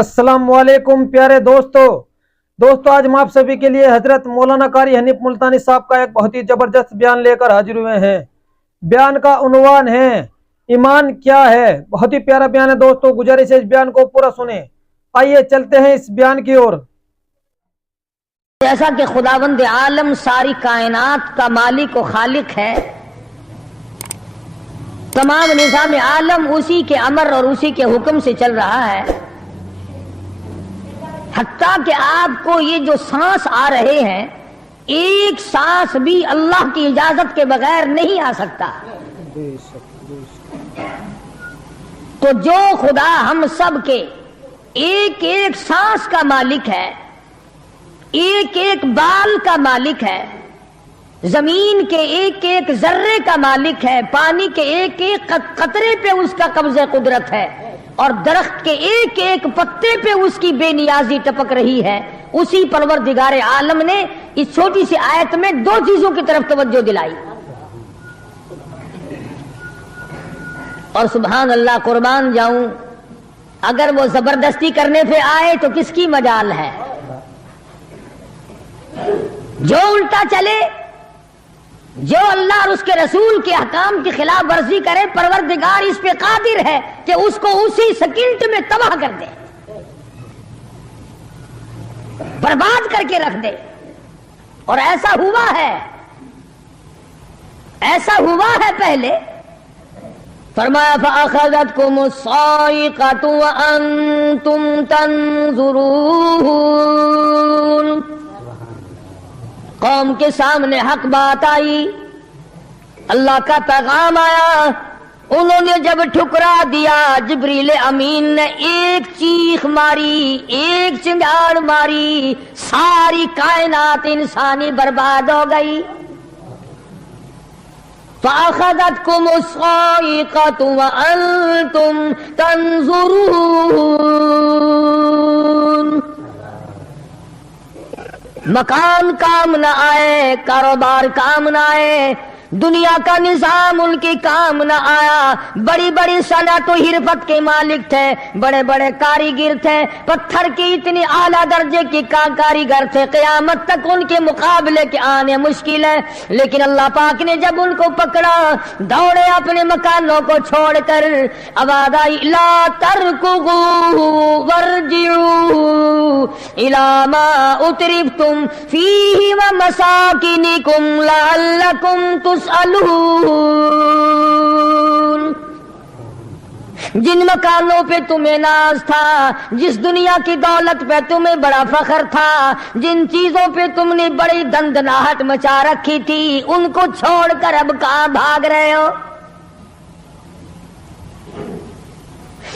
अस्सलाम वालेकुम प्यारे दोस्तों आज हम आप सभी के लिए हजरत मौलाना कारी हनीफ मुल्तानी साहब का एक बहुत ही जबरदस्त बयान लेकर हाजिर हुए हैं। बयान का उन्वान है ईमान क्या है। बहुत ही प्यारा बयान है दोस्तों, गुजारिश है इस बयान को पूरा सुने। आइए चलते हैं इस बयान की ओर। जैसा कि खुदावंद आलम सारी कायनात का मालिक और खालिक है, तमाम निज़ाम आलम उसी के अमर और उसी के हुक्म से चल रहा है। हत्ता कि आपको ये जो सांस आ रहे हैं, एक सांस भी अल्लाह की इजाजत के बगैर नहीं आ सकता। तो जो खुदा हम सब के एक एक सांस का मालिक है, एक एक बाल का मालिक है, जमीन के एक एक जर्रे का मालिक है, पानी के एक एक कतरे पे उसका कब्ज़े कुदरत है, और दरख्त के एक एक पत्ते पे उसकी बेनियाजी टपक रही है, उसी परवरदिगार आलम ने इस छोटी सी आयत में दो चीजों की तरफ तवज्जो दिलाई। और सुभान अल्लाह, कुर्बान जाऊं, अगर वो जबरदस्ती करने पे आए तो किसकी मजाल है। जो उल्टा चले, जो अल्लाह और उसके रसूल के अहकाम की खिलाफ वर्जी करे, परवरदिगार इस पे कादिर है कि उसको उसी सेकंड में तबाह कर दे, बर्बाद करके रख दे। और ऐसा हुआ है पहले। फरमाया फ़अख़ज़तकुमुस्साइक़तु व अंतुम तंज़ुरून। कौम के सामने हक बात आई, अल्लाह का पैगाम आया, उन्होंने जब ठुकरा दिया, जिब्रील अमीन ने एक चीख मारी, एक चिंगाड़ मारी, सारी कायनात इंसानी बर्बाद हो गई। फ़अख़ज़तकुमुस्साइक़तु व अंतुम तंज़ुरून। मकान काम न आए, कारोबार काम न आए, दुनिया का निजाम उनके काम न आया। बड़ी बड़ी सनअत तो हिरफत के मालिक थे, बड़े बड़े कारीगर थे, पत्थर के इतने आला दर्जे के कारीगर थे, क़यामत तक उनके मुकाबले के आने मुश्किल है। लेकिन अल्लाह पाक ने जब उनको पकड़ा, दौड़े अपने मकानों को छोड़कर, आवाज़ आई ला तरकुगू वर्जिऊ इला मा उतरिफ्तुम फीही व मसाकिनिकुम लअल्लकुम तुसअलून। जिन मकानों पे तुम्हें नाज था, जिस दुनिया की दौलत पे तुम्हें बड़ा फख्र था, जिन चीजों पे तुमने बड़ी दंदनाहट मचा रखी थी, उनको छोड़कर अब कहां भाग रहे हो।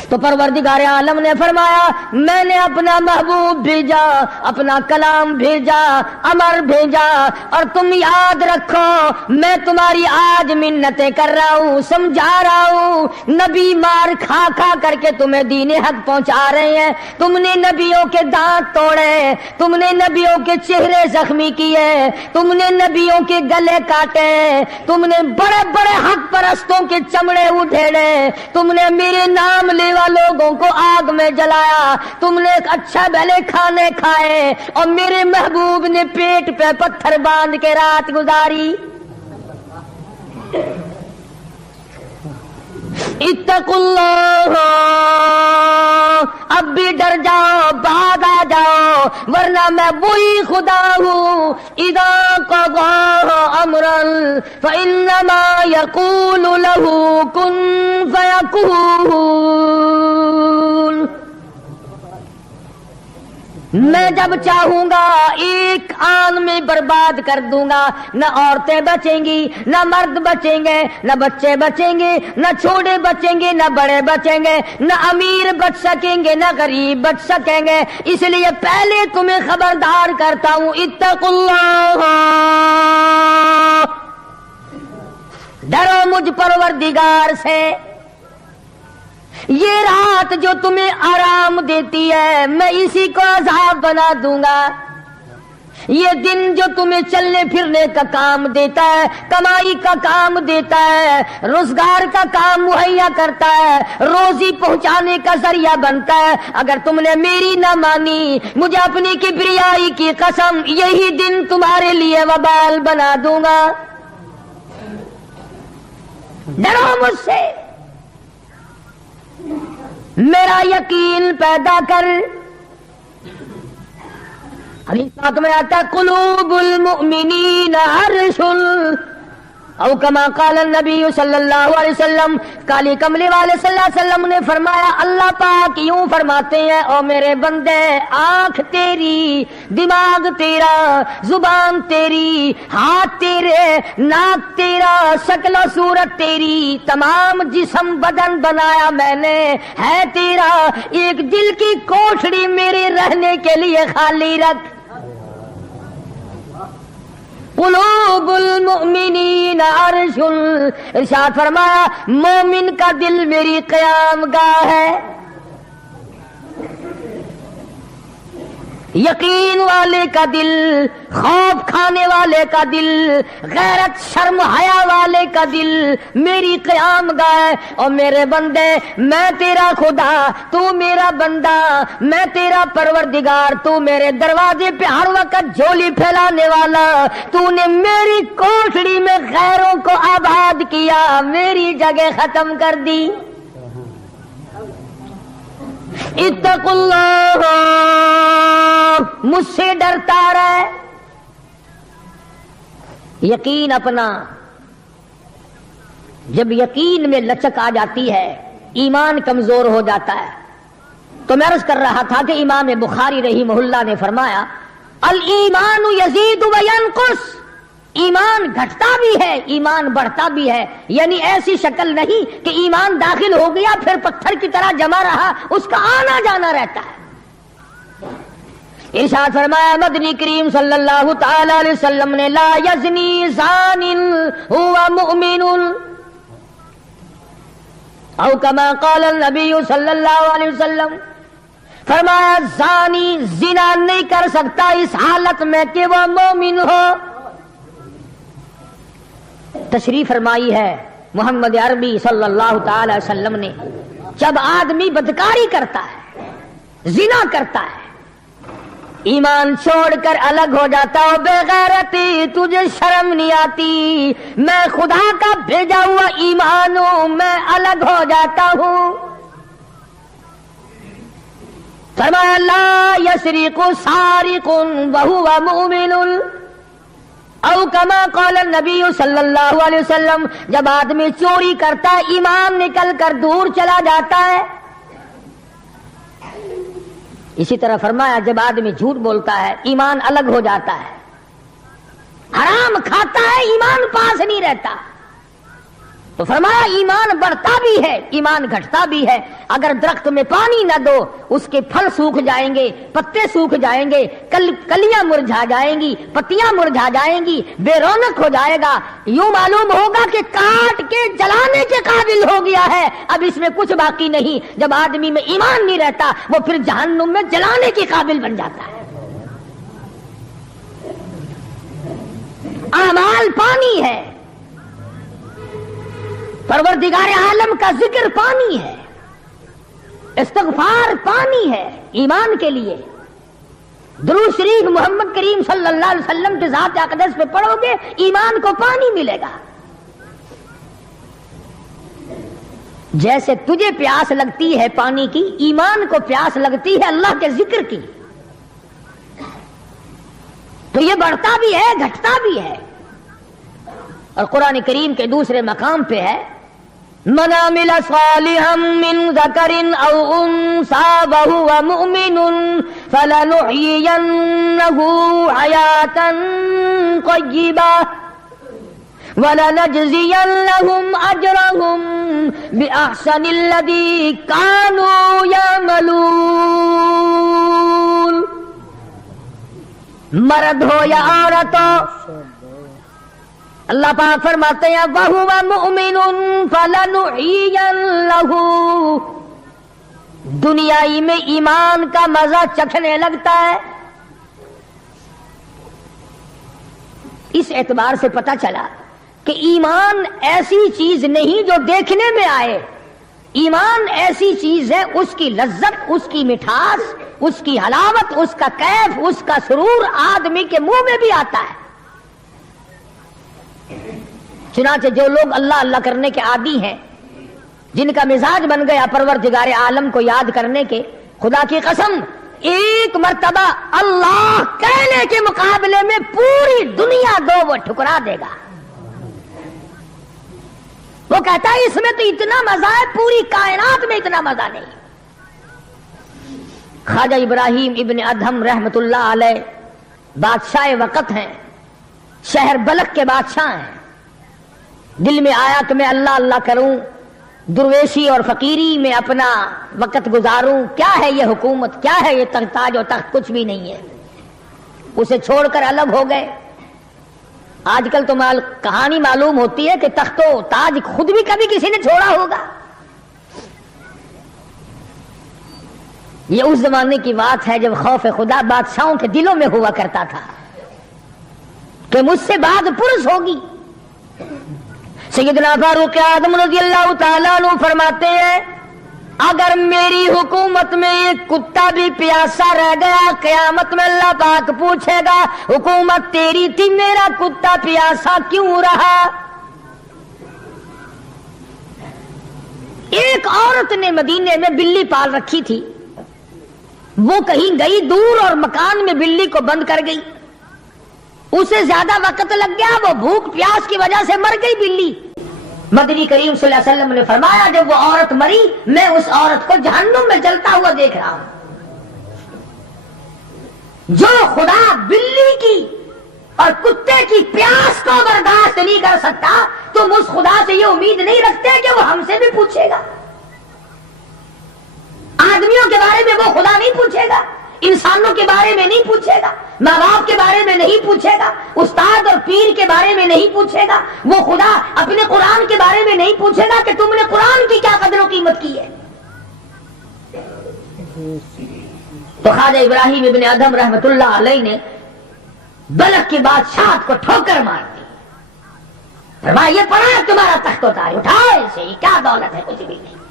तो परवरदिगार आलम ने फरमाया, मैंने अपना महबूब भेजा, अपना कलाम भेजा, अमर भेजा, और तुम याद रखो, मैं तुम्हारी आज मिन्नतें कर रहा हूँ, समझा रहा हूँ। नबी मार खा खा करके तुम्हें दीने हक पहुंचा रहे हैं। तुमने नबियों के दांत तोड़े, तुमने नबियों के चेहरे जख्मी किए, तुमने नबियों के गले काटे, तुमने बड़े बड़े हक परस्तों के चमड़े उधेड़े, तुमने मेरे नाम लेवा लोगों को आग में जलाया, तुमने अच्छा भले खाने खाए, और मेरे महबूब ने पेट पे पत्थर बांध के रात गुजारी। इत्तकुल्लाह, अब भी डर जाओ, बाद आ जाओ, वरना मैं वही खुदा हूँ। इदा क़ज़ा अमरन फ़इन्नमा यक़ूलु लहू कुन फ़यकून। मैं जब चाहूंगा एक आन में बर्बाद कर दूंगा। न औरतें बचेंगी, न मर्द बचेंगे, न बच्चे बचेंगे, न छोटे बचेंगे, न बड़े बचेंगे, न अमीर बच सकेंगे, न गरीब बच सकेंगे। इसलिए पहले तुम्हें खबरदार करता हूं, इत्तकुल्लाह, डरो मुझ परवरदिगार से। ये रात जो तुम्हें आराम देती है, मैं इसी को अज़ाब बना दूंगा। یہ دن جو تمہیں چلنے پھرنے کا کام دیتا ہے، کمائی کا کام دیتا ہے، روزگار کا کام مہیا کرتا ہے، روزی پہنچانے کا ذریعہ بنتا ہے، اگر تم نے میری نہ مانی، مجھے اپنی کبریائی کی قسم، یہی دن تمہارے لیے وبال بنا دوں گا۔ ڈرو مجھ سے، میرا یقین پیدا کر۔ حدیث میں آتا قلوب المؤمنین عرش، او کما قال النبی صلی اللہ علیہ وسلم، کالی کملی والے صلی اللہ علیہ وسلم نے فرمایا، اللہ پاک یوں فرماتے ہیں، او میرے بندے، آنکھ تیری، دماغ تیرا، زبان تیری، ہاتھ تیرے، ناک تیرا، شکل و صورت تیری، تمام جسم بدن بنایا میں نے، ہے تیرا، ایک دل کی کوٹھڑی میرے رہنے کے لیے خالی رکھ۔ قلوب المؤمنین عرش، ارشاد فرمایا مومن کا دل میری قیام گاہ ہے۔ یقین والے کا دل، خوف کھانے والے کا دل، غیرت شرم حیا والے کا دل میری قیام گاہ ہے۔ اور میرے بندے، میں تیرا خدا، تو میرا بندہ، میں تیرا پروردگار، تو میرے دروازے پہ ہر وقت جھولی پھیلانے والا، تو نے میری کوٹھڑی میں غیروں کو آباد کیا، میری جگہ ختم کر دی۔ اتقوا اللہ، مجھ سے ڈرتا رہے۔ یقین اپنا، جب یقین میں لچک آ جاتی ہے، ایمان کمزور ہو جاتا ہے۔ تو میں عرض کر رہا تھا کہ امام بخاری رحمہ اللہ نے فرمایا الایمان یزید و ینقص، ایمان گھٹتا بھی ہے، ایمان بڑھتا بھی ہے، یعنی ایسی شکل نہیں کہ ایمان داخل ہو گیا پھر پتھر کی طرح جمع رہا، اس کا آنا جانا رہتا ہے۔ ارشاد فرمایا مدنی کریم صلی اللہ تعالی علیہ وسلم نے، لا یزنی زان هو مؤمن، او کما قال النبی صلی اللہ علیہ وسلم، فرمایا زانی زنا نہیں کر سکتا اس حالت میں کہ وہ مومن ہو۔ تشریف فرمائی ہے محمد عربی صلی اللہ تعالی علیہ وسلم نے، جب آدمی بدکاری کرتا ہے، زنا کرتا ہے، ایمان چھوڑ کر الگ ہو جاتا ہو، بے غیرتی تجھے شرم نہیں آتی، میں خدا کا بھیجا ہوا ایمان ہوں، میں الگ ہو جاتا ہوں۔ فرمایا لا یسرق سارق وہو مؤمن، او کما قال النبی صلی اللہ علیہ وسلم، جب آدمی چوری کرتا ہے، ایمان نکل کر دور چلا جاتا ہے۔ اسی طرح فرمایا جب آدمی جھوٹ بولتا ہے، ایمان الگ ہو جاتا ہے، حرام کھاتا ہے، ایمان پاس نہیں رہتا۔ تو فرمایا ایمان بڑھتا بھی ہے، ایمان گھٹتا بھی ہے۔ اگر درخت میں پانی نہ دو، اس کے پھل سوکھ جائیں گے، پتے سوکھ جائیں گے، کلیاں مرجھا جائیں گی، پتیاں مرجھا جائیں گی، بے رونق ہو جائے گا، یوں معلوم ہوگا کہ کاٹ کے جلانے کے قابل ہو گیا ہے، اب اس میں کچھ باقی نہیں۔ جب آدمی میں ایمان نہیں رہتا، وہ پھر جہنم میں جلانے کے قابل بن جاتا ہے۔ اعمال پانی ہے، پروردگار عالم کا ذکر پانی ہے، استغفار پانی ہے ایمان کے لیے۔ درود شریف محمد کریم صلی اللہ علیہ وسلم کے ذات اقدس پہ پڑھو گے، ایمان کو پانی ملے گا۔ جیسے تجھے پیاس لگتی ہے پانی کی، ایمان کو پیاس لگتی ہے اللہ کے ذکر کی۔ تو یہ بڑھتا بھی ہے، گھٹتا بھی ہے۔ اور قرآن کریم کے دوسرے مقام پہ ہے من عمل صالحا من ذکر او انثى وهو مؤمن فلنحيينه حياة طيبة ولنجزينهم اجرهم باحسن الذي كانوا يعملون۔ مرد ہو یا عورت ہو، اللہ پاک فرماتے ہیں وَهُوَ مُؤْمِنٌ فَلَنُحْيِيَنَّهُ، دنیائی میں ایمان کا مزہ چکھنے لگتا ہے، اس اعتبار سے پتہ چلا کہ ایمان ایسی چیز نہیں جو دیکھنے میں آئے، ایمان ایسی چیز ہے اس کی لذت، اس کی مٹھاس، اس کی حلاوت، اس کا کیف، اس کا سرور آدمی کے منہ میں بھی آتا ہے۔ چنانچہ جو لوگ اللہ اللہ کرنے کے عادی ہیں، جن کا مزاج بن گیا پروردگار عالم کو یاد کرنے کے، خدا کی قسم ایک مرتبہ اللہ کہنے کے مقابلے میں پوری دنیا دو وہ ٹھکرا دے گا۔ وہ کہتا ہے اس میں تو اتنا مزہ ہے، پوری کائنات میں اتنا مزہ نہیں۔ خواجہ ابراہیم ابن ادہم رحمت اللہ علیہ بادشاہ وقت ہیں، شہر بلخ کے بادشاہ ہیں۔ دل میں آیا کہ میں اللہ اللہ کروں، درویشی اور فقیری میں اپنا وقت گزاروں، کیا ہے یہ حکومت، کیا ہے یہ تاج و تخت، کچھ بھی نہیں ہے۔ اسے چھوڑ کر الگ ہو گئے۔ آج کل تو کہانی معلوم ہوتی ہے کہ تخت و تاج خود بھی کبھی کسی نے چھوڑا ہوگا۔ یہ اس زمانے کی بات ہے جب خوف خدا بادشاہوں کے دلوں میں ہوا کرتا تھا کہ مجھ سے بعد پرس ہوگی۔ سیدنا فاروق اعظم رضی اللہ تعالیٰ عنہ فرماتے ہیں اگر میری حکومت میں ایک کتا بھی پیاسا رہ گیا، قیامت میں اللہ پاک پوچھے گا حکومت تیری تھی، میرا کتا پیاسا کیوں رہا؟ ایک عورت نے مدینے میں بلی پال رکھی تھی، وہ کہیں گئی دور اور مکان میں بلی کو بند کر گئی، اسے زیادہ وقت لگ گیا، وہ بھوک پیاس کی وجہ سے مر گئی بلی۔ مدنی کریم صلی اللہ علیہ وسلم نے فرمایا جب وہ عورت مری میں اس عورت کو جہنم میں جلتا ہوا دیکھ رہا ہوں۔ جو خدا بلی کی اور کتے کی پیاس کو برداشت نہیں کر سکتا، تم اس خدا سے یہ امید نہیں رکھتے کہ وہ ہم سے بھی پوچھے گا۔ آدمیوں کے بارے میں وہ خدا نہیں پوچھے گا، انسانوں کے بارے میں نہیں پوچھے گا، ماں باپ کے بارے میں نہیں پوچھے گا، استاد اور پیر کے بارے میں نہیں پوچھے گا، وہ خدا اپنے قرآن کے بارے میں نہیں پوچھے گا کہ تم نے قرآن کی کیا قدر و قیمت کی ہے۔ تو خواجہ ابراہیم ابن ادہم رحمت اللہ علیہ نے بلخ کی بادشاہت کو ٹھوکر مار دی۔ فرمایا یہ پڑا تمہارا تخت و تاج، اٹھاؤ اسے، یہ کیا دولت ہے، کچھ بھی نہیں۔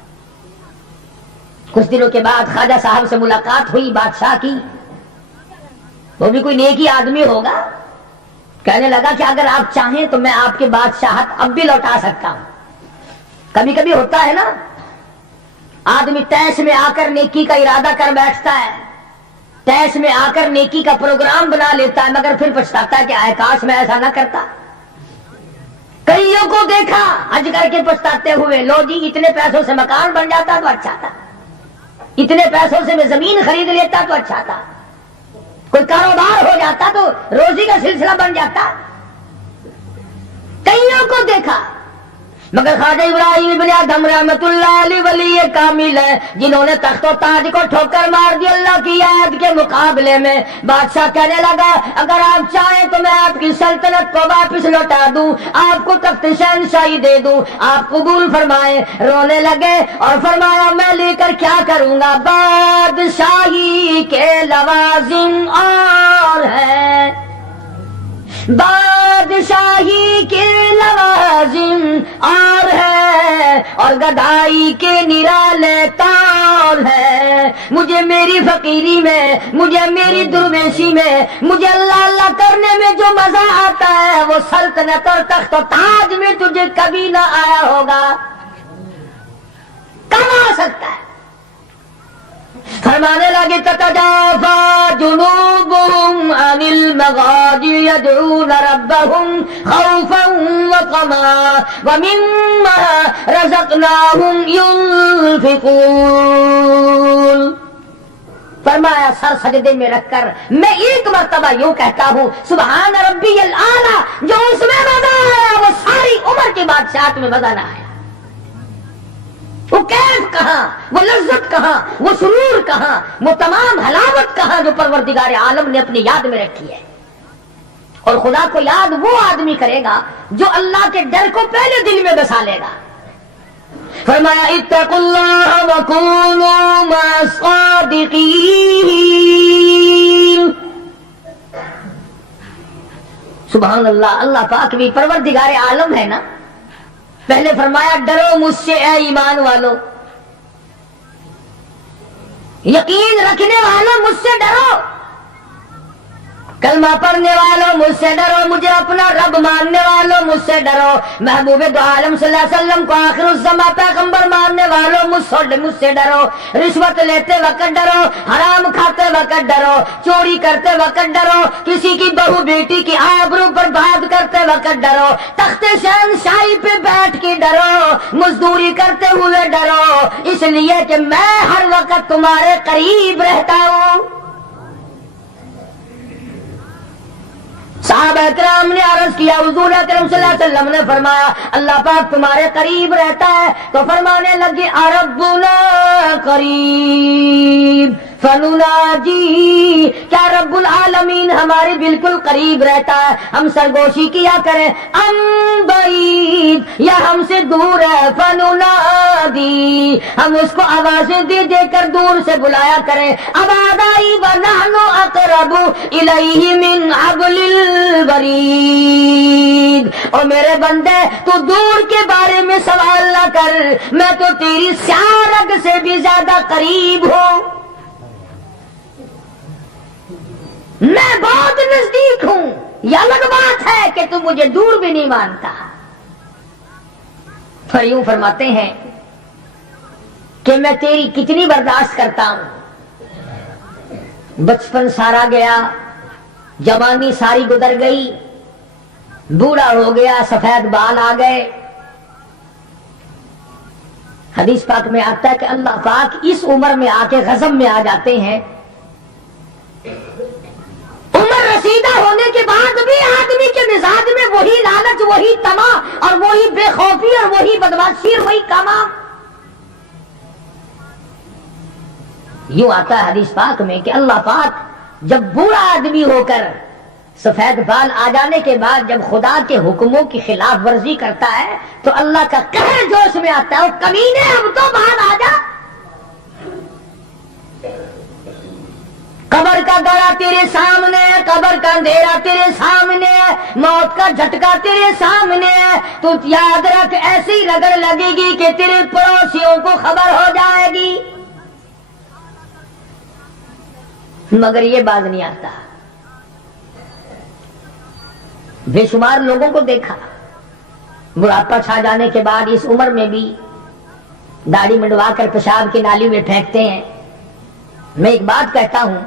کچھ دنوں کے بعد خواجہ صاحب سے ملاقات ہوئی بادشاہ کی، وہ بھی کوئی نیکی آدمی ہوگا، کہنے لگا کہ اگر آپ چاہیں تو میں آپ کے بادشاہت اب بھی لوٹا سکتا ہوں۔ کبھی کبھی ہوتا ہے نا، آدمی تیش میں آ کر نیکی کا ارادہ کر بیٹھتا ہے، تیش میں آ کر نیکی کا پروگرام بنا لیتا ہے، مگر پھر پچھتاتا ہے کہ اے کاش میں ایسا نہ کرتا۔ کئیوں کو دیکھا حج کر کے پچھتاتے ہوئے، لو جی اتنے پیسوں سے مکان بن جاتا تو اچھا تھا، اتنے پیسوں سے میں زمین خرید لیتا تو اچھا تھا، کوئی کاروبار ہو جاتا تو روزی کا سلسلہ بن جاتا۔ کئیوں کو دیکھا، مگر خواجہ ابراہیم ابن ادہم رحمت اللہ علیہ ولی کامل ہے جنہوں نے تخت و تاج کو ٹھوکر مار دی اللہ کی آیت کے مقابلے میں۔ بادشاہ کہنے لگا اگر آپ چاہیں تو میں آپ کی سلطنت کو واپس لوٹا دوں، آپ کو تخت شہنشاہی دے دوں، آپ قبول فرمائیں۔ رونے لگے اور فرمایا میں لے کر کیا کروں گا، بادشاہی کے لوازم اور ہیں، بادشاہی کے لوازم اور ہے، اور گدائی کے نرالے تار ہے۔ مجھے میری فقیری میں، مجھے میری درویشی میں، مجھے اللہ اللہ کرنے میں جو مزہ آتا ہے وہ سلطنت اور تخت و تاج میں تجھے کبھی نہ آیا ہوگا، کم آ سکتا ہے۔ فرمانے لگے تتجافا جنوبهم عن المضاجع يدعون ربهم خوفا وطمعا ومما رزقناهم ينفقون۔ فرمایا سر سجدے میں رکھ کر میں ایک مرتبہ یوں کہتا ہوں سبحان ربی الاعلیٰ، جو اس میں مزہ آیا وہ ساری عمر کی بادشاہت میں مزہ نہ آیا۔ وہ کیف کہاں، وہ لذت کہاں، وہ سرور کہاں، وہ تمام حلاوت کہاں جو پروردگار عالم نے اپنی یاد میں رکھی ہے۔ اور خدا کو یاد وہ آدمی کرے گا جو اللہ کے ڈر کو پہلے دل میں بسا لے گا۔ فرمایا اتقوا اللہ وکونوا مع الصادقین۔ सुभान अल्लाह। अल्लाह पाक भी परवरदिगार आलम है ना। पहले फरमाया डरो मुझसे ऐ ईमान वालों, यकीन रखने वालों मुझसे डरो, कलमा पढ़ने वालों मुझसे डरो, मुझे अपना रब मानने वालों मुझसे डरो, महबूब दो आलम सल्लल्लाहु अलैहि वसल्लम को आखिरुज़्ज़मा पैगंबर मानने वालों मुझसे डरो, रिश्वत लेते वक्त डरो, हराम खाते वक्त डरो, चोरी करते वक्त डरो, किसी की बहू बेटी की आबरू बर्बाद करते वक्त डरो, तख्ते शहंशाही पे बैठ के डरो, मजदूरी करते हुए डरो, इसलिए कि मैं हर वक्त तुम्हारे करीब रहता हूँ। साहबा किराम ने अर्ज किया, हुजूर अकरम सल्लल्लाहु अलैहि वसल्लम ने फरमाया अल्लाह पाक तुम्हारे करीब रहता है। तो फरमाने लगे अरब्बुना करीब फनुनाजी, क्या रब्बुल आलमीन हमारे बिल्कुल करीब रहता है, हम सरगोशी किया करें, अम बईद या हमसे दूर है, फनुनादी हम उसको आवाजें दे देकर दूर से बुलाया करें, अबादाई व नहनु अक़रबु इलैहि मिन हब्लिल वरीद। और मेरे बंदे तू दूर के बारे में सवाल ना कर, मैं तो तेरी स्यारग से भी ज्यादा करीब हूँ, मैं बहुत नजदीक हूं। यह अलग बात है कि तू मुझे दूर भी नहीं मानता। फिर यूं फरमाते हैं कि मैं तेरी कितनी बर्दाश्त करता हूं। बचपन सारा गया, जवानी सारी गुजर गई, बूढ़ा हो गया, सफेद बाल आ गए। हदीस पाक में आता है कि अल्लाह पाक इस उम्र में आके गज़ब में आ जाते हैं। उम्र रसीदा होने के बाद भी आदमी के मिजाज में वही लालच, वही तमा और वही बेखौफी और वही बदमाशी और वही कामा। यूं आता है हदीस पाक में कि अल्लाह पाक जब बूढ़ा आदमी होकर सफेद बाल आ जाने के बाद जब खुदा के हुक्मों की खिलाफ वर्जी करता है तो अल्लाह का कहर जोश में आता है, कमीने अब तो बाहर आ जा, कब्र का गड़ा तेरे सामने है, कब्र का अंधेरा तेरे सामने है, मौत का झटका तेरे सामने है, तू याद रख ऐसी रगड़ लगेगी कि तेरे पड़ोसियों को खबर हो जाएगी। मगर ये बात नहीं आता। बेशुमार लोगों को देखा बुढ़ापा छा जाने के बाद इस उम्र में भी दाढ़ी मंडवा कर पेशाब की नाली में फेंकते हैं। मैं एक बात कहता हूं,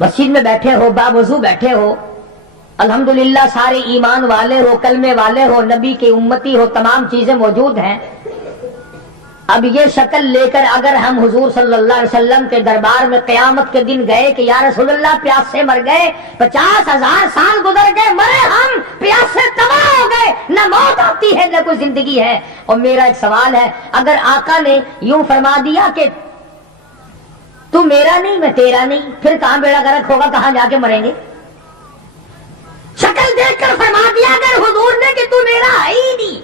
मस्जिद में बैठे हो, बावजू बैठे हो, अल्हम्दुलिल्लाह सारे ईमान वाले हो, कलमे वाले हो, नबी के उम्मती हो, तमाम चीजें मौजूद हैं। अब ये शक्ल लेकर अगर हम हुजूर सल्लल्लाहु अलैहि वसल्लम के दरबार में क़यामत के दिन गए कि या रसूलल्लाह प्यास से मर गए, 50,000 साल गुजर गए, मरे हम, प्यास से तबाह हो गए, न मौत आती है न कोई जिंदगी है। और मेरा एक सवाल है, अगर आका ने यूं फरमा दिया कि तू मेरा नहीं मैं तेरा नहीं, फिर कहां बेड़ा गर्क होगा, कहां जाके मरेंगे? शक्ल देखकर फरमा दिया अगर हुजूर ने कि तू मेरा है ही नहीं,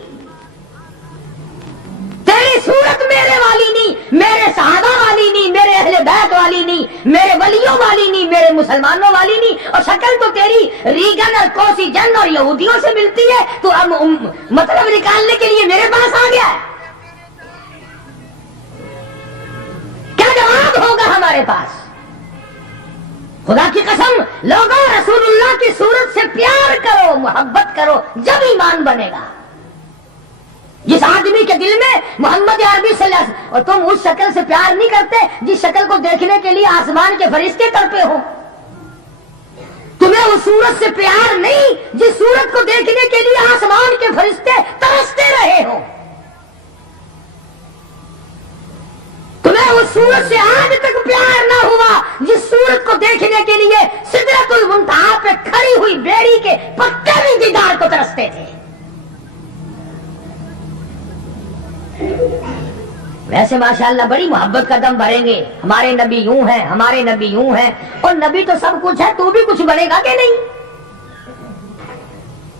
तेरी सूरत मेरे वाली नहीं, मेरे सहाबा वाली नहीं, मेरे अहले बैत वाली नहीं, मेरे वलियों वाली नहीं, मेरे मुसलमानों वाली नहीं, और शक्ल तो तेरी रीगन और कोसीजन और यहूदियों से मिलती है, तो अब मतलब निकालने के लिए मेरे पास आ गया है। क्या जवाब होगा हमारे पास? खुदा की कसम, लोगों रसूलुल्लाह की सूरत से प्यार करो, मोहब्बत करो, जब ईमान बनेगा। जिस आदमी के दिल में मोहम्मद अरबी सल्लल्लाहु अलैहि वसल्लम, और तुम उस शक्ल से प्यार नहीं करते जिस शक्ल को देखने के लिए आसमान के फरिश्ते तड़पे हो, तुम्हें उस सूरत से प्यार नहीं जिस सूरत को देखने के लिए आसमान के फरिश्ते तरसते रहे हो, तुम्हें उस सूरत से आज तक प्यार ना हुआ जिस सूरत को देखने के लिए सिदरतुल मुंतहा पे खड़ी हुई बेड़ी के पत्ते भी दीदार को तरसते थे। वैसे माशाअल्लाह बड़ी मोहब्बत का दम भरेंगे, हमारे नबी यूं हैं, हमारे नबी यूं हैं, और नबी तो सब कुछ है, तू भी कुछ बनेगा कि नहीं?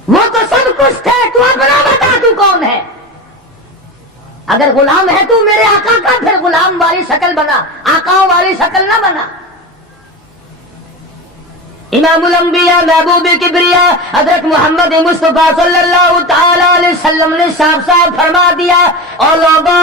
वो तो सब कुछ थे, तू अपना बता तू कौन है? अगर गुलाम है तू मेरे आका का, फिर गुलाम वाली शक्ल बना, आकाओं वाली शक्ल ना बना। इमामुल अंबिया महबूब किबरिया हजरत मोहम्मद मुस्तफा सल्लल्लाहु ताला अलैहि वसल्लम ने साफ साफ फरमा दिया, और लोगों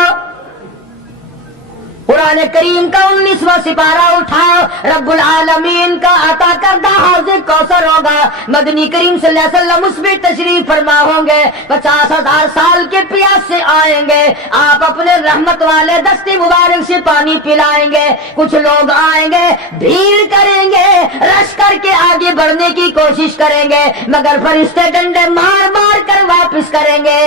कुरान करीम का 19वां सिपारा उठाओ, रब्बुल आलमीन का अता करदा हौज़े कौसर होगा, मदनी करीम सल्लल्लाहु अलैहि वसल्लम उसमें तशरीफ फरमा होंगे, 50,000 साल के प्यास से आएंगे, आप अपने रहमत वाले दस्ते मुबारक से पानी पिलाएंगे, कुछ लोग आएंगे, भीड़ करेंगे, रश करके आगे बढ़ने की कोशिश करेंगे, मगर फरिश्ते डंडे मार मार कर वापस करेंगे।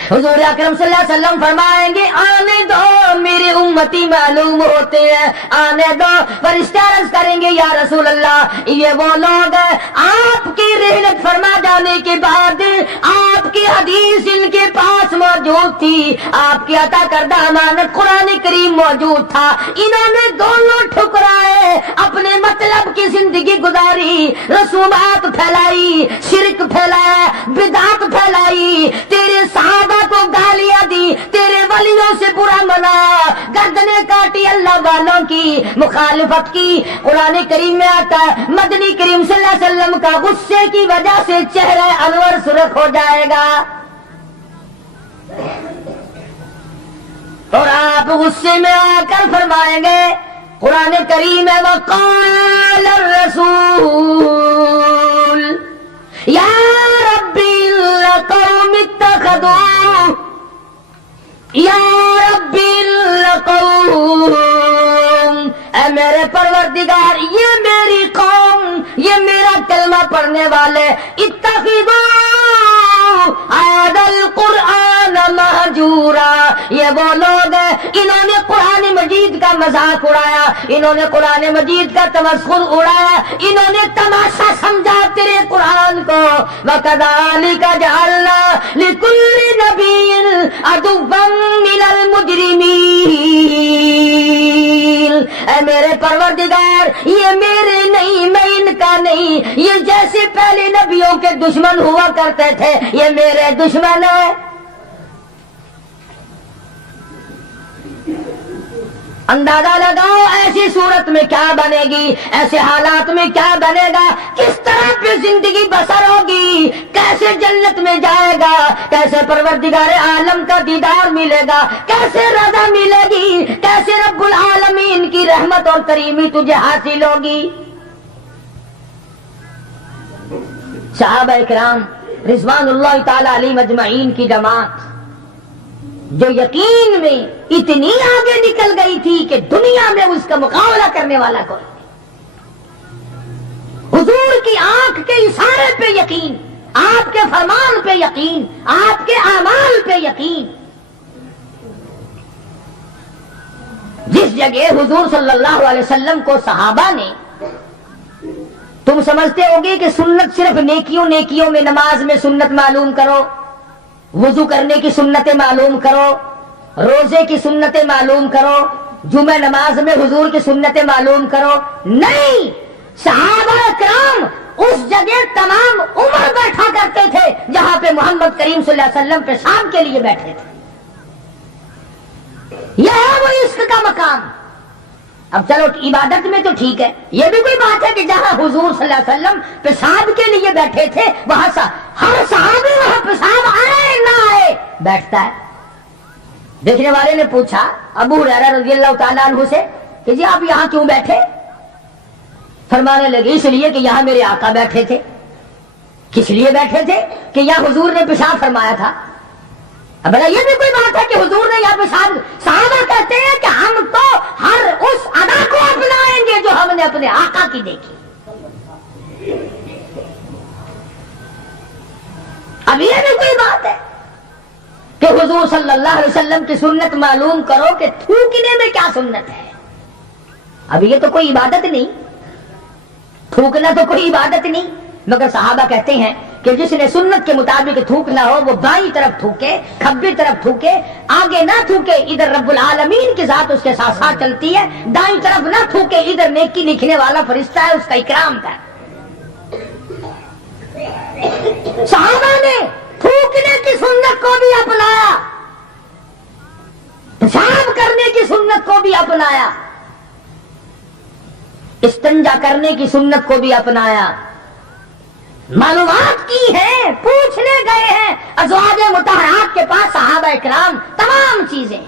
हुजूर अकरम सल्लल्लाहु अलैहि वसल्लम फरमाएंगे, आने दो मेरे उम्मती मालूम होते हैं, आने दो। फरिश्ते अर्ज करेंगे, या रसूल अल्लाह, ये वो लोग आपकी रहमत फरमा जाने के बाद आपकी हदीस इनके पास मौजूद थी, आपकी अता करदा अमानत कुरान करीम मौजूद था, इन्होंने दोनों ठुकराए, अपने मतलब की जिंदगी गुजारी, रसूमात फैलाई, शिरक फैलाया, बिदात फैलाई, तेरे सहाबा को गालियां दी, तेरे वलियों से बुरा मनाया, गर्दनें काटी अल्लाह वालों की, मुखालिफत की। कुरान करीम में आता है, मदनी करीम सल्लल्लाहु अलैहि वसल्लम का गुस्से की वजह से चेहरा अनवर सुर्ख हो जाएगा, और आप गुस्से में आकर फरमाएंगे, कुरान करीम है, वक़ाल रसूल या रब्बी लक़ौम इत्तख़ज़ू या रब्बिल कौम, ऐ मेरे परवरदिगार, ये मेरी कौम, ये मेरा कलमा पढ़ने वाले, इत्तख़िज़ू हाज़ल कुरआन महजूरा, ये वो लोग हैं, इन्होंने कुरान मजीद का मजाक उड़ाया, इन्होंने कुरान मजीद का तमस्खुर उड़ाया, इन्होंने तमाशा समझा तेरे कुरान को। वकज़ालिका जअलना लिकुल्लि नबिय्यिन अदुव्वन मिनल मुजरिमीन, ऐ मेरे परवरदिगार, ये मेरे नहीं, मैं इनका नहीं, ये जैसे पहले नबियों के दुश्मन हुआ करते थे, ये मेरे दुश्मन है। अंदाजा लगाओ ऐसी सूरत में क्या बनेगी, ऐसे हालात में क्या बनेगा, किस तरह पे जिंदगी बसर होगी, कैसे जन्नत में जाएगा, कैसे परवरदिगार आलम का दीदार मिलेगा, कैसे रज़ा मिलेगी, कैसे रब्बुल आलमीन की रहमत और करीमी तुझे हासिल होगी। सहाबा इकराम रिज़वानुल्लाह ताला अलैहिम अजमईन की जमात जो यकीन में इतनी आगे निकल गई थी कि दुनिया में उसका मुकाबला करने वाला कोई, हुजूर की आंख के इशारे पे यकीन, आपके फरमान पे यकीन, आपके अमाल पे यकीन। जिस जगह हुजूर सल्लल्लाहु अलैहि वसल्लम को सहाबा ने, तुम समझते होगे कि सुन्नत सिर्फ नेकियों में, नमाज में सुन्नत मालूम करो, वुजू करने की सुन्नतें मालूम करो, रोजे की सुन्नतें मालूम करो, जुमे नमाज में हुजूर की सुन्नतें मालूम करो, नहीं, सहाबा इकराम उस जगह तमाम उम्र बैठा करते थे जहां पे मोहम्मद करीम सल्लल्लाहु अलैहि वसल्लम पेशाब के लिए बैठे थे। यह है वो इश्क का मकाम। अब चलो इबादत में तो ठीक है, ये भी कोई बात है कि जहां हुजूर सल्लल्लाहु अलैहि वसल्लम पेशाब के लिए बैठे थे वहां हर सहाबी वहां पेशाब आए ना आए बैठता है। देखने वाले ने पूछा अबू हुरैरा रज़ियल्लाहु ताला अन्हु से कि जी आप यहां क्यों बैठे? फरमाने लगे इसलिए कि यहां मेरे आका बैठे थे। किस लिए बैठे थे? कि यहां हुजूर ने पेशाब फरमाया था। अब ये भी कोई बात है कि हुजूर ने यहाँ पेशाब, सहाबा कहते हैं कि हम तो हर उस अदा को अपनाएंगे जो हमने अपने आका की देखी। अब ये भी कोई बात है कि हुजूर सल्लल्लाहु अलैहि वसल्लम की सुन्नत मालूम करो कि थूकने में क्या सुन्नत है। अब ये तो कोई इबादत नहीं, थूकना तो कोई इबादत नहीं, मगर सहाबा कहते हैं कि जिसने सुन्नत के मुताबिक थूकना हो वो बाईं तरफ थूके, खब्बी तरफ थूके, आगे ना थूके, इधर रब्बुल आलमीन की जात उसके साथ साथ चलती है, दाईं तरफ ना थूके, इधर नेकी लिखने वाला फरिश्ता है उसका इकराम कर। सहाबा ने थूकने की सुन्नत को भी अपनाया, पेशाब करने की सुन्नत को भी अपनाया। استنجا کرنے کی سنت کو بھی اپنایا، معلومات کی ہے، پوچھنے گئے ہیں ازواج مطہرات کے پاس صحابہ کرام تمام چیزیں۔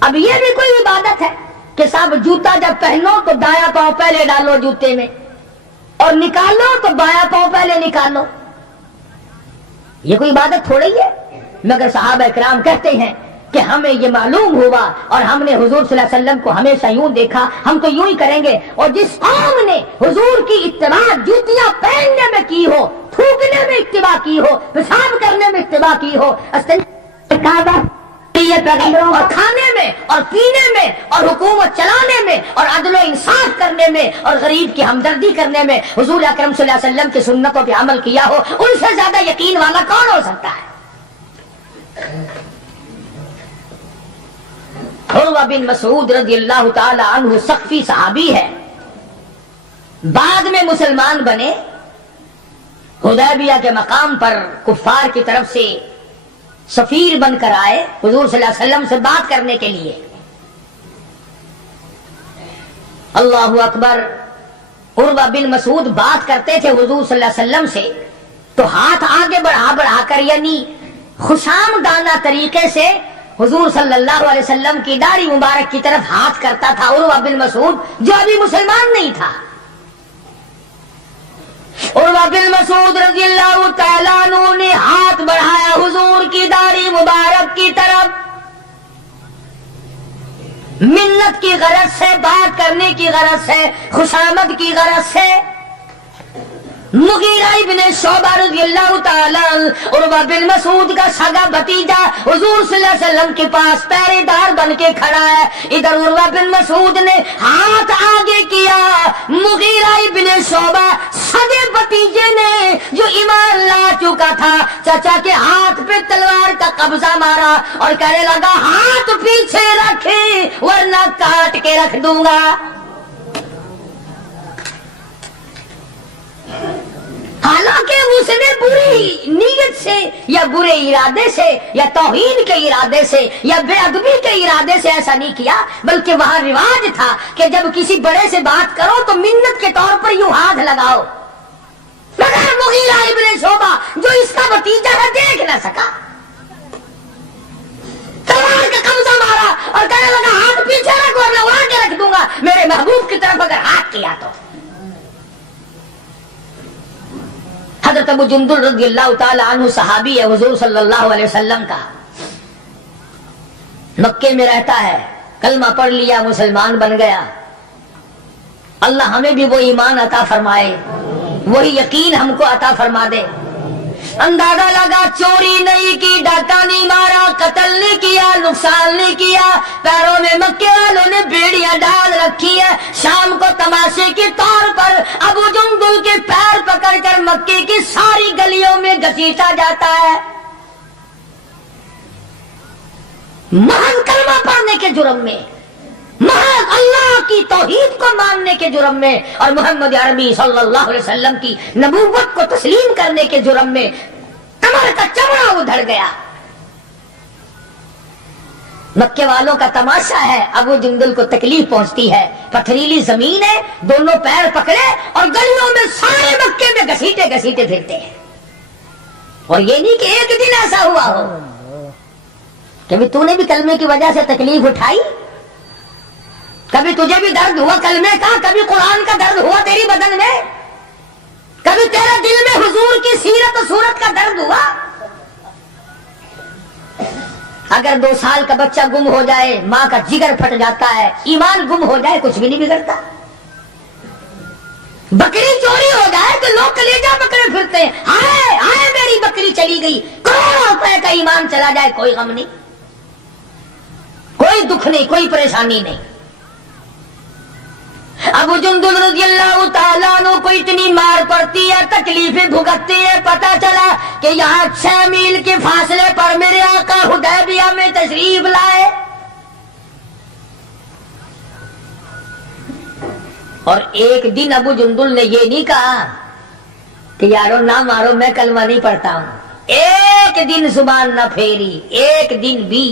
اب یہ بھی کوئی عبادت ہے کہ صاحب جوتا جب پہنو تو دایاں پاؤں پہلے ڈالو جوتے میں اور نکالو تو بایاں پاؤں پہلے نکالو؟ یہ کوئی عبادت تھوڑی ہے۔ مگر صحابہ کرام کہتے ہیں کہ ہمیں یہ معلوم ہوا اور ہم نے حضور صلی اللہ علیہ وسلم کو ہمیشہ یوں دیکھا، ہم تو یوں ہی کریں گے۔ اور جس قوم نے حضور کی اتباع جوتیاں پہننے میں کی ہو، تھوکنے میں اتباع کی ہو، پیشاب کرنے میں اتباع کی ہو، اور کھانے میں اور پینے میں اور حکومت چلانے میں اور عدل و انصاف کرنے میں اور غریب کی ہمدردی کرنے میں حضور اکرم صلی اللہ علیہ وسلم کی سنتوں پہ عمل کیا ہو، ان سے زیادہ یقین والا کون ہو سکتا ہے؟ عروہ بن مسعود رضی اللہ تعالی عنہ سقفی صحابی ہے، بعد میں مسلمان بنے، حدیبیہ کے مقام پر کفار کی طرف سے سفیر بن کر آئے حضور صلی اللہ علیہ وسلم سے بات کرنے کے لیے۔ اللہ اکبر، عروہ بن مسعود بات کرتے تھے حضور صلی اللہ علیہ وسلم سے تو ہاتھ آگے بڑھا بڑھا کر، یعنی خوشامدانہ طریقے سے حضور صلی اللہ علیہ وسلم کی داڑھی مبارک کی طرف ہاتھ کرتا تھا عروہ بن مسعود، جو ابھی مسلمان نہیں تھا۔ عروہ بن مسعود رضی اللہ تعالیٰ عنہ نے ہاتھ بڑھایا حضور کی داڑھی مبارک کی طرف، منت کی غرض سے، بات کرنے کی غرض سے، خوشامد کی غرض سے۔ مغیرہ ابن شعبہ رضی اللہ تعالیٰ عروہ بن مسعود کا سگا بھتیجا حضور صلی اللہ علیہ وسلم کے پاس پہرے دار بن کے کھڑا ہے۔ ادھر عروہ بن مسعود نے ہاتھ آگے کیا، مغیرہ ابن شعبہ سگے بھتیجے نے جو ایمان لا چکا تھا چچا کے ہاتھ پہ تلوار کا قبضہ مارا اور کہنے لگا ہاتھ پیچھے رکھے ورنہ کاٹ کے رکھ دوں گا۔ حالانکہ اس نے بری نیت سے یا برے ارادے سے یا توہین کے ارادے سے یا بے ادبی کے ارادے سے ایسا نہیں کیا، بلکہ وہاں رواج تھا کہ جب کسی بڑے سے بات کرو تو منت کے طور پر یوں ہاتھ لگاؤ۔ مگر مغیرہ ابن شعبہ جو اس کا بھتیجا ہے دیکھ نہ سکا، تلوار کا قبضہ مارا اور کہنے لگا ہاتھ پیچھے رکھ ورنہ اڑا کے رکھ دوں گا میرے محبوب کی طرف اگر ہاتھ کیا تو۔ حضرت ابو جندل رضی اللہ تعالی عنہ صحابی ہے حضور صلی اللہ علیہ وسلم کا، مکے میں رہتا ہے، کلمہ پڑھ لیا، مسلمان بن گیا۔ اللہ ہمیں بھی وہ ایمان عطا فرمائے، وہی یقین ہم کو عطا فرما دے۔ اندازہ لگا چوری نہیں کی، ڈاکہ نہیں مارا، قتل نہیں کیا، نقصان نہیں کیا، پیروں میں مکے والوں نے بیڑیاں ڈال رکھی ہیں۔ شام کو تماشے کے طور پر ابو جندل کے پیر پکڑ کر مکے کی ساری گلیوں میں گھسیٹا جاتا ہے، محض کلمہ پڑھنے کے جرم میں، محض اللہ کی توحید کو ماننے کے جرم میں اور محمد عربی صلی اللہ علیہ وسلم کی نبوت کو تسلیم کرنے کے جرم میں کمر کا چمڑا ادھڑ گیا۔ مکے والوں کا تماشا ہے، ابو جندل کو تکلیف پہنچتی ہے، پتھریلی زمین ہے، دونوں پیر پکڑے اور گلیوں میں سارے مکے میں گھسیٹے گھسیٹے پھرتے ہیں۔ اور یہ نہیں کہ ایک دن ایسا ہوا ہو کہ تو نے بھی کلمے کی وجہ سے تکلیف اٹھائی، کبھی تجھے بھی درد ہوا کلمے کا، کبھی قرآن کا درد ہوا تیری بدن میں، کبھی تیرے دل میں حضور کی سیرت و صورت کا درد ہوا۔ اگر 2 سال کا بچہ گم ہو جائے ماں کا جگر پھٹ جاتا ہے، ایمان گم ہو جائے کچھ بھی نہیں بگڑتا۔ بکری چوری ہو جائے تو لوگ کلیجہ پکڑے پھرتے ہیں، ہائے ہائے میری بکری چلی گئی، کروڑوں روپے کا ایمان چلا جائے کوئی غم نہیں، کوئی دکھ نہیں، کوئی پریشانی نہیں۔ ابو جندل رضی اللہ تعالیٰ عنہ کو اتنی مار پڑتی ہے، تکلیفیں بھگتتے ہیں، پتا چلا کہ یہاں 6 میل کے فاصلے پر میرے آقا حدیبیہ میں تشریف لائے، اور ایک دن ابو جندل نے یہ نہیں کہا کہ یارو نہ مارو میں کلمہ نہیں پڑھتا ہوں، ایک دن زبان نہ پھیری، ایک دن بھی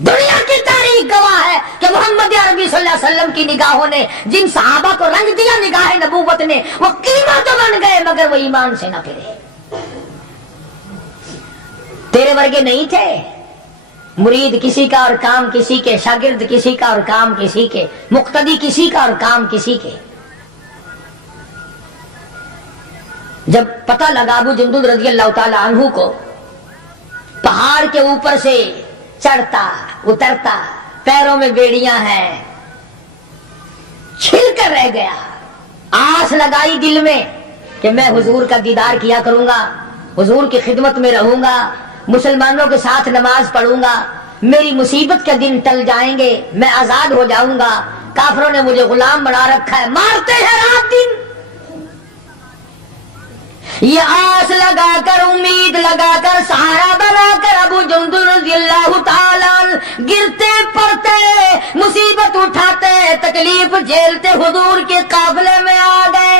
दुनिया की तारीख गवाह है कि मोहम्मद अरबी सल्लल्लाहु अलैहि वसल्लम की निगाहों ने जिन सहाबा को रंग दिया निगाह नबूवत ने, वो कीमत तो बन गए मगर वो ईमान से न फिरे। तेरे वर्गे नहीं थे, मुरीद किसी का और काम किसी के, शागिर्द किसी का और काम किसी के, मुक्तदी किसी का और काम किसी के। जब पता लगा अबू जुंदुल रज़ी अल्लाह ताला अन्हु को पहाड़ के ऊपर से चढ़ता उतरता, पैरों में बेड़ियां हैं, छिल कर रह गया। आस लगाई दिल में कि मैं हुजूर का दीदार किया करूंगा, हुजूर की खिदमत में रहूंगा, मुसलमानों के साथ नमाज पढ़ूंगा, मेरी मुसीबत के दिन टल जाएंगे, मैं आजाद हो जाऊंगा। काफिरों ने मुझे गुलाम बना रखा है, मारते हैं रात दिन। ये आस लगाकर, उम्मीद लगाकर, सहारा बनाकर अबू जुंदुल रज़ियल्लाहु ताला गिरते पड़ते, मुसीबत उठाते, तकलीफ झेलते हुजूर के काफिले में आ गए।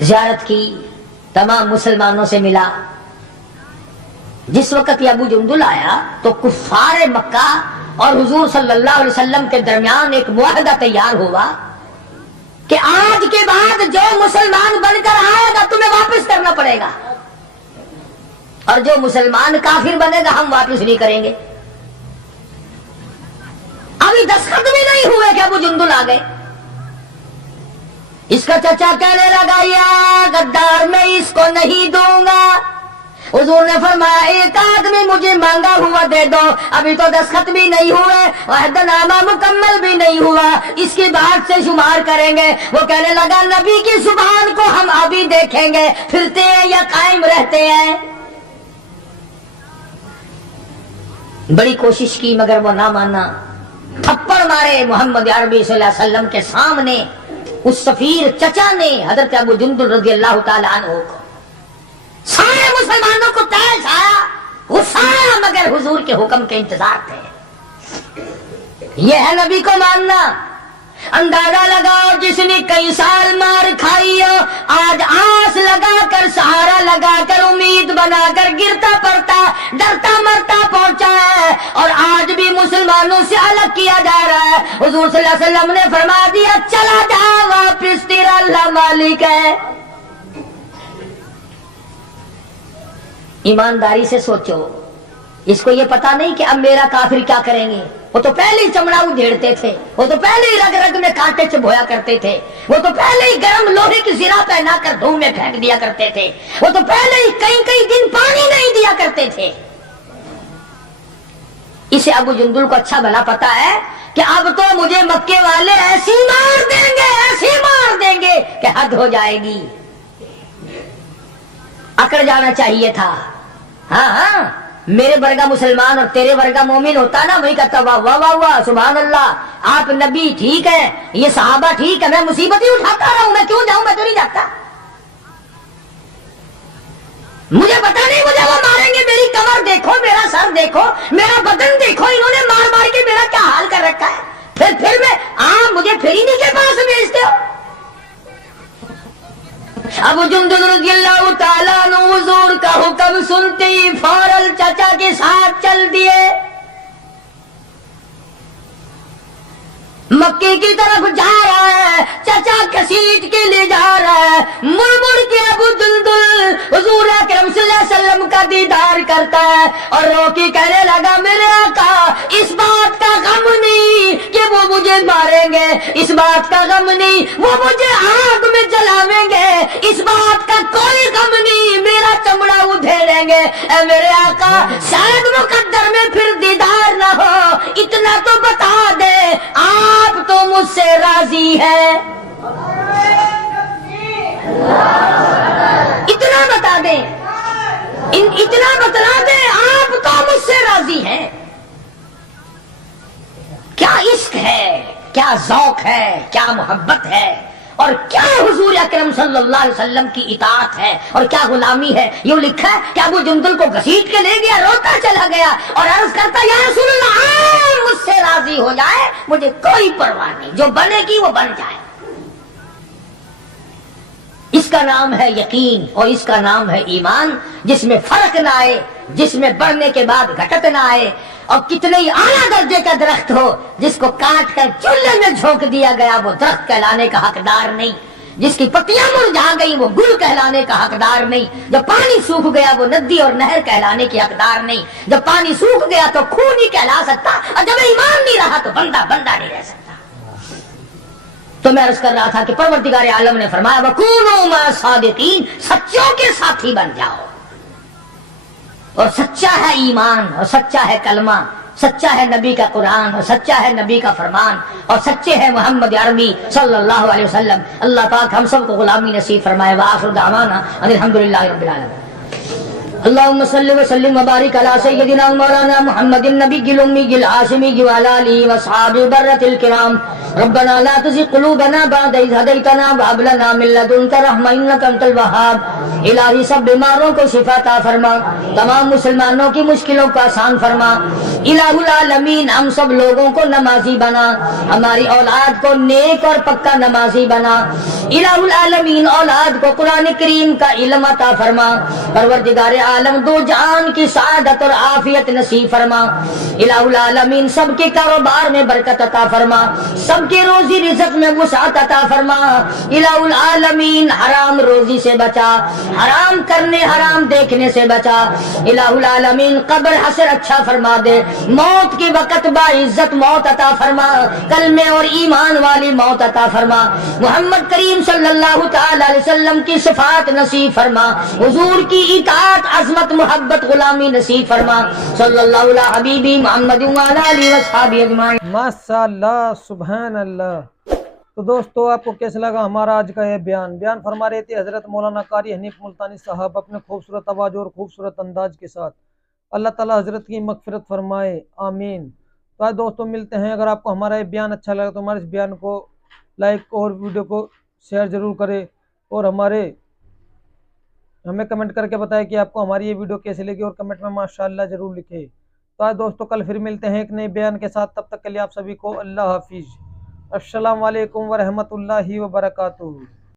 ज़ियारत की, तमाम मुसलमानों से मिला। जिस वक्त ये अबू जुंदुल आया तो कुफ्फार मक्का और हुजूर सल्लल्लाहु अलैहि वसल्लम के दरमियान एक मुआहदा तैयार हुआ कि आज के बाद जो मुसलमान बनकर आएगा तुम्हें वापस करना पड़ेगा, और जो मुसलमान काफिर बनेगा हम वापस नहीं करेंगे। अभी दस्तखत भी नहीं हुए कि अबू जुंदुल आ गए। इसका चचा कहने लगा, या गद्दार मैं इसको नहीं दूंगा। हुजूर ने फरमाया, एक आदमी मुझे मांगा हुआ दे दो, अभी तो दस्तखत भी नहीं हुए, अहदनामा मुकम्मल भी नहीं हुआ, इसकी बात से शुमार करेंगे। वो कहने लगा, नबी की जुबान को हम अभी देखेंगे, फिरते हैं या कायम रहते हैं। बड़ी कोशिश की मगर वो ना माना। थप्पड़ मारे मोहम्मद अरबी सल्लल्लाहु अलैहि वसल्लम के सामने उस सफीर चचा ने हजरत अबू जुंदुल रज़ियल्लाहु ताला अन्हु को। सारे मुसलमानों को तैश आया, गुस्सा आया, मगर हुजूर के हुक्म के इंतजार थे। यह है नबी को मानना। अंदाजा लगाओ, जिसने कई साल मार खाई हो, आज आस लगाकर, सहारा लगाकर, उम्मीद बनाकर गिरता पड़ता, डरता मरता पहुंचा है, और आज भी मुसलमानों से अलग किया जा रहा है। हुजूर सल्लल्लाहु अलैहि वसल्लम ने फरमा दिया, चला जा वापिस, तेरा अल्लाह मालिक है। ईमानदारी से सोचो, इसको ये पता नहीं कि अब मेरा काफिर क्या करेंगे। वो तो पहले ही चमड़ा उधेड़ते थे, वो तो पहले ही रग रग में कांटे चुभोया करते थे, वो तो पहले ही गर्म लोहे की ज़िरा पहना कर धूम में फेंक दिया करते थे, वो तो पहले ही कई कई दिन पानी नहीं दिया करते थे। इसे अबू जुंदुल को अच्छा भला पता है कि अब तो मुझे मक्के वाले ऐसी मार देंगे कि हद हो जाएगी। अकड़ जाना चाहिए था। हाँ हाँ, मेरे वर्गा मुसलमान और तेरे वर्गा मोमिन होता ना, वही कहता वाह वाह वाह वाह सुभान अल्लाह, आप नबी ठीक है, ये सहाबा ठीक है, मैं मुसीबत ही उठाता रहा हूं, मैं क्यों जाऊं, मैं तो नहीं जाता। मुझे पता नहीं, मुझे वो मारेंगे, मेरी कमर देखो, मेरा सर देखो, मेरा बदन देखो, इन्होंने मार मार के मेरा क्या हाल कर रखा है। फिर मैं मुझे फिर इन्हीं के पास भेजते हो। अबू जुंदुल रज़ियल्लाहु ताला अन्हु हुजूर का हुक्म सुनते ही फौरन चाचा के साथ चल दिए। मक्के की तरफ जा रहा है, चाचा घसीट के ले जा रहा है। मुड़ मुड़ के अबू जुंदुल हुजूर अकरम सल्लल्लाहु अलैहि वसल्लम का दीदार करता है और रो के कहने लगा, मेरे आका, इस बात का गम नहीं कि वो मुझे मारेंगे, इस बात का गम नहीं वो मुझे आग में जलावेंगे, इस बात का कोई गम नहीं मेरा चमड़ा उधेड़ेंगे। मेरे आका, शायद मुकद्दर में फिर दीदार ना हो, इतना तो बता दे, आप तो मुझसे राजी है। इतना बता दे, इतना बतला दे, आप तो मुझसे राजी हैं। क्या इश्क है, क्या ज़ौक़ है, क्या मोहब्बत है, और क्या हुजूर अकरम सल्लल्लाहु अलैहि वसल्लम की इताअत है और क्या गुलामी है। यूं लिखा है कि अबू जुंदुल को घसीट के ले गया, रोता चला गया और अर्ज करता, या रसूलल्लाह, आप मुझसे राजी हो जाए, मुझे कोई परवाह नहीं, जो बनेगी वो बन जाए। اس کا نام ہے یقین اور اس کا نام ہے ایمان، جس میں فرق نہ آئے، جس میں بڑھنے کے بعد گھٹت نہ آئے، اور کتنے ہی اعلیٰ درجے کا درخت ہو، جس کو کاٹ کر چولہے میں جھونک دیا گیا وہ درخت کہلانے کا حقدار نہیں، جس کی پتیاں مرجھا گئی وہ گل کہلانے کا حقدار نہیں، جب پانی سوکھ گیا وہ ندی اور نہر کہلانے کی حقدار نہیں، جب پانی سوکھ گیا تو خون نہیں کہلا سکتا، اور جب ایمان نہیں رہا تو بندہ نہیں رہ سکتا۔ تو میں عرض کر رہا تھا کہ پروردگار عالم نے فرمایا وَكُونُوا مَعَ الصَّادِقِينَ، سچوں کے ساتھی بن جاؤ، اور سچا ہے ایمان، اور سچا ہے کلمہ، سچا ہے نبی کا قرآن، اور سچا ہے نبی کا فرمان، اور سچے ہیں محمد عربی صلی اللہ علیہ وسلم۔ اللہ پاک ہم سب کو غلامی نصیب فرمائے۔ وآخر دعوانا ان الحمدللہ رب العالمین۔ اللهم صل وسلم وبارك على سيدنا مولانا محمد النبي الأمي الهاشمي وعلى آله وأصحابه برة الكرام۔ ربنا لا تزغ قلوبنا بعد إذ هديتنا وهب لنا من لدنك رحمة إنك أنت الوهاب۔ الہی سب بیماروں کو شفا عطا فرما، تمام مسلمانوں کی مشکلوں کو آسان فرما۔ الہ العالمین ہم سب لوگوں کو نمازی بنا، ہماری اولاد کو نیک اور پکا نمازی بنا۔ الہ العالمین اولاد کو قرآن کریم کا علم عطا فرما۔ پروردگار عالم دو جہان کی سعادت اور عافیت نصیب فرما۔ الہ العالمین سب کے کاروبار میں برکت عطا فرما، سب کے روزی رزق میں وسعت عطا فرما۔ الہ العالمین حرام روزی سے بچا، حرام کرنے حرام دیکھنے سے بچا۔ الہ العالمین قبر حشر اچھا فرما دے، موت کے وقت باعزت موت عطا فرما، کلمے اور ایمان والی موت عطا فرما۔ محمد کریم صلی اللہ تعالی علیہ وسلم کی صفات نصیب فرما، حضور کی اطاعت عظمت محبت غلامی نصیب فرما۔ صلی اللہ علیہ حبیبی محمد وعلی آلہ وصحبہ اجمعین۔ ماشاء اللہ، سبحان اللہ۔ تو دوستو آپ کو کیسا لگا ہمارا آج کا یہ بیان فرما رہے تھے حضرت مولانا قاری حنیف ملتانی صاحب اپنے خوبصورت آواز اور خوبصورت انداز کے ساتھ۔ اللہ تعالیٰ حضرت کی مغفرت فرمائے، آمین۔ تو آج دوستو ملتے ہیں، اگر آپ کو ہمارا یہ بیان اچھا لگا تو ہمارے اس بیان کو لائک اور ویڈیو کو شیئر ضرور کرے، اور ہمیں کمنٹ کر کے بتائیں کہ آپ کو ہماری یہ ویڈیو کیسے لگی، اور کمنٹ میں ماشاءاللہ ضرور لکھے۔ تو آج دوستو کل پھر ملتے ہیں ایک نئے بیان کے ساتھ، تب تک کے لیے آپ سبھی کو اللہ حافظ۔ السلام علیکم ورحمۃ اللہ وبرکاتہ۔